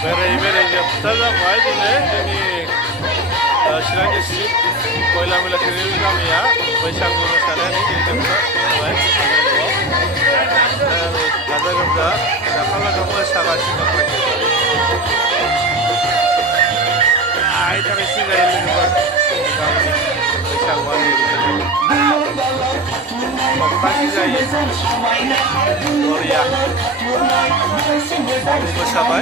Merey putardan vardı ne? Chirang district koila moila kiri kami ya. Bwisagu sana ni di tempat. Gaza gaza. Nakala kamu sagasi nakala. Ay tapi sih gaya ni buat. Bwisagu ni. Pasti gaya. Gloria. Bersama.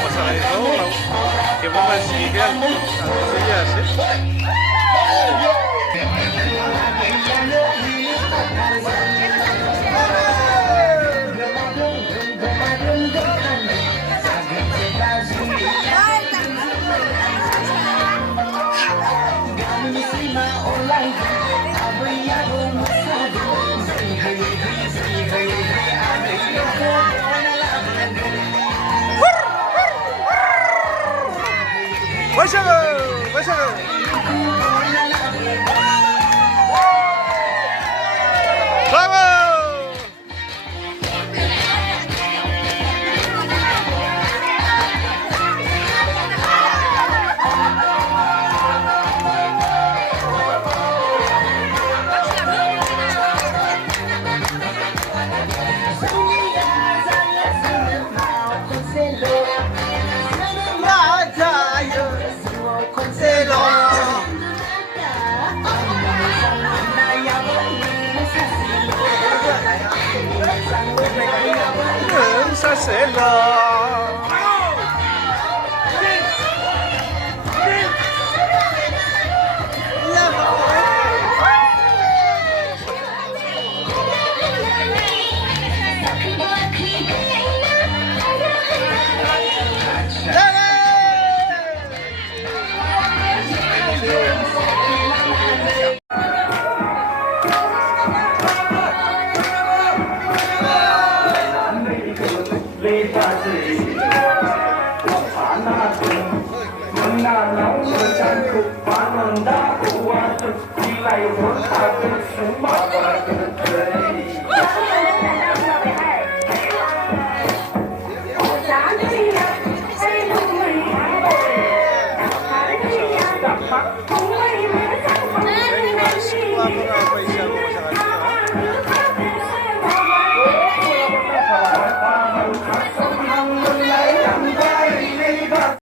Masalah itu kita masih kan saja sih. Bwisagu, Bwisagu. Bravo! Sẽ là Apa